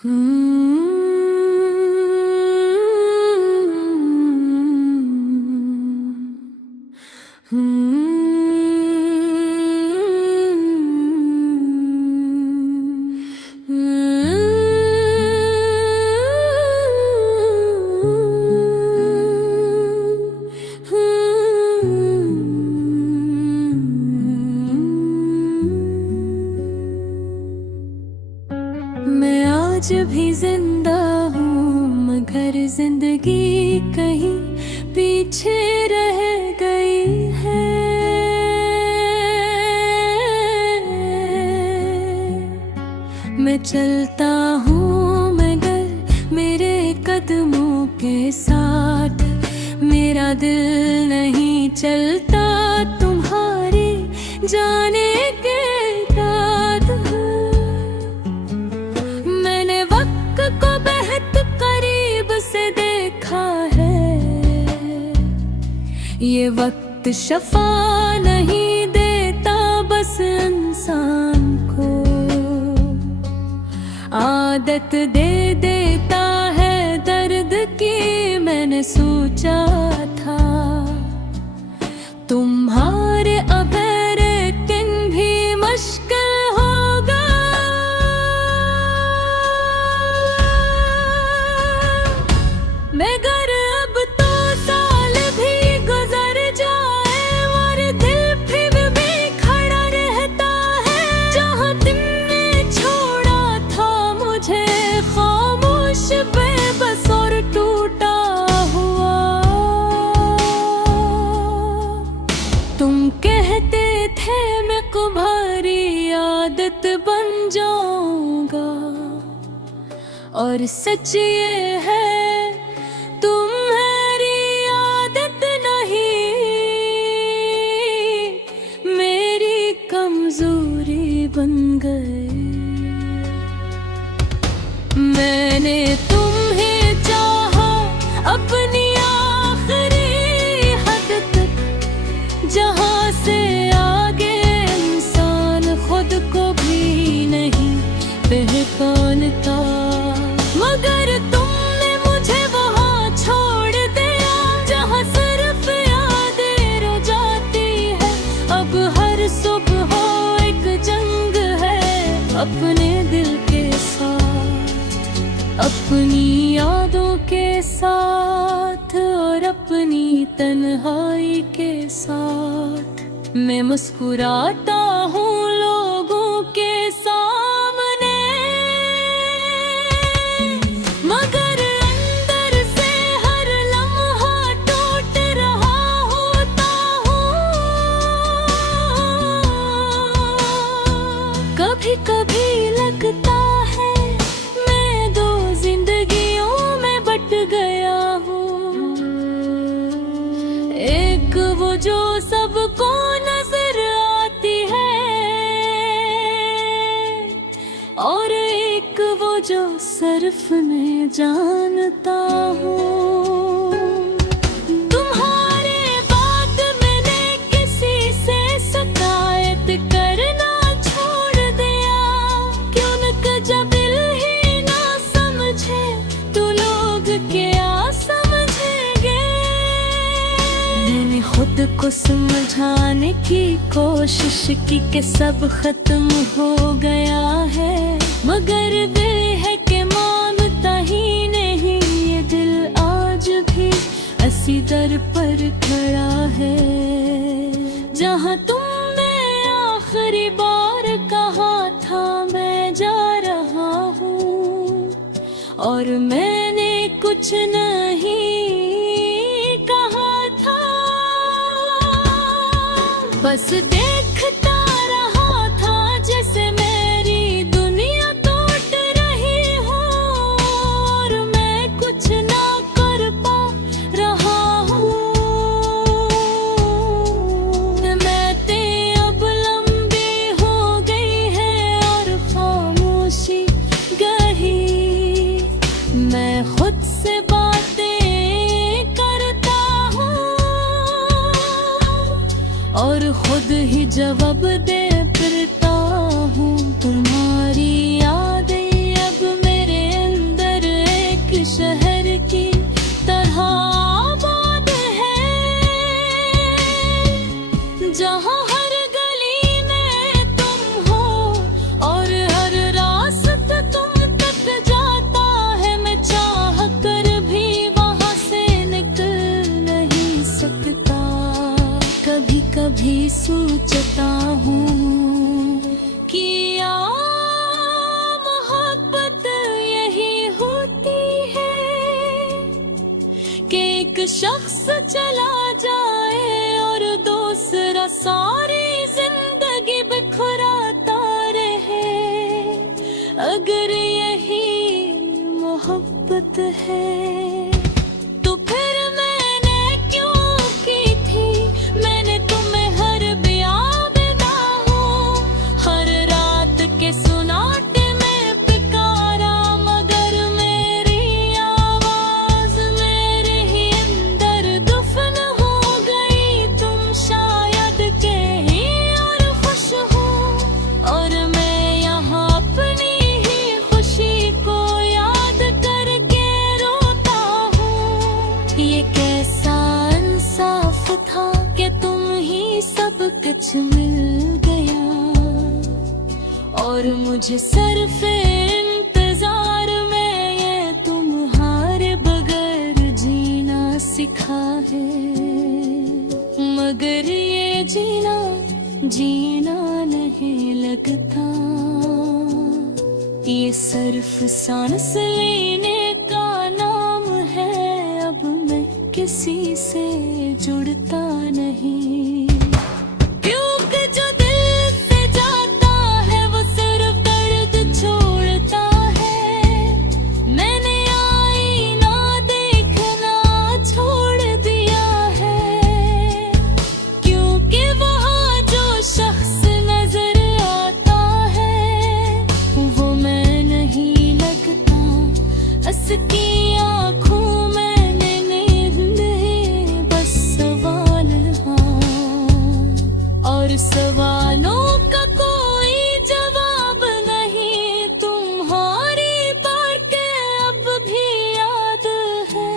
मैं आज भी जिंदा हूँ, मगर जिंदगी कहीं पीछे रह गई है। मैं चलता हूँ मगर मेरे कदमों के साथ मेरा दिल नहीं चलता तुम्हारे जाने के बाद। मैंने वक्त को बहुत करीब से देखा है, ये वक्त शफा नहीं देता, बस इंसान को आदत दे देता है दर्द की। मैंने सोचा था तुम्हारे अबेर दिन भी मुश्किल होगा, मगर अब तो साल भी गुजर जाए और दिल फिर भी खड़ा रहता है। जहाँ तुमने छोड़ा था मुझे खामोश बेबस और टूटा हुआ। तुम कहते थे मैं तुम्हारी आदत बन जाऊंगा, और सच ये है तुम्हारी आदत नहीं, मेरी कमजोरी बन गई। मैंने तुम्हें चाहा अपनी आखिरी हद तक, जहां से आगे इंसान खुद को भी नहीं पहचानता। मगर तुमने मुझे वहां छोड़ दिया जहां सिर्फ यादें रह जाती है। अब हर सुबह एक जंग है अपने दिल के साथ, अपनी यादों के साथ और अपनी तन्हाई के साथ। मैं मुस्कुराता हूँ लोगों के सामने, मगर अंदर से हर लम्हा टूट रहा होता हूँ। कभी कभी लगता है मैं दो जिंदगियों में बट गया हूँ, एक वो जो सबको नजर आती है और एक वो जो सिर्फ मैं जानता हूँ। तुम्हारे बाद मैंने किसी से शिकायत करना छोड़ दिया, क्यों न जब दिल ही ना समझे तो लोग क्या समझेंगे। मैंने खुद को समझाने की कोशिश की कि सब खत्म हो गया है, मगर दिल है कि मानता ही नहीं। ये दिल आज भी इसी दर पर खड़ा है जहाँ तुमने आखिरी बार कहा था मैं जा रहा हूँ, और मैंने कुछ नहीं कहा था, बस देखता रहा था जैसे मेरी दुनिया टूट रही हो, और मैं कुछ ना कर पा रहा हूँ। बातें अब लंबी हो गई है और खामोशी गही, मैं खुद से बातें करता हूँ और खुद ही जवाब दे फिरता हूँ। तुम्हारी यादें अब मेरे अगर यही मोहब्बत है तो फिर मैंने क्यों की थी। मैंने तुम्हें हर बेआबिदा हूँ, हर रात के सुनाटे में पुकारा, मगर मेरी आवाज मेरे ही अंदर दफन हो गई। तुम शायद कहीं और खुश हो और मैं यहाँ अपनी ही खुशी को याद करके रोता हूँ। ये कैसा इंसाफ था कि तुम ही सब कुछ मिल गया और मुझे सिर्फ इंतजार में ये तुम्हारे बगैर जीना सिखा है। मगर ये जीना नहीं लगता, ये सिर्फ सांस लेने का नाम है। अब मैं किसी से जुड़ता नहीं, क्योंकि जो दिल से जाता है वो सिर्फ दर्द छोड़ता है। मैंने आईना देखना छोड़ दिया है, क्योंकि वहाँ जो शख्स नजर आता है वो मैं नहीं लगता। उसकी आँखों मैंने नींद है, बस सवाल हाँ, और सवालों का कोई जवाब नहीं। तुम्हारी बातें अब भी याद है,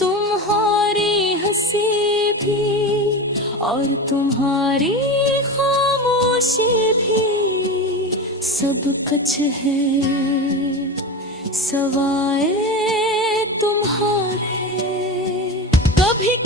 तुम्हारी हंसी भी और तुम्हारी खामोशी भी, सब कुछ है सवाए तुम्हारे। कभी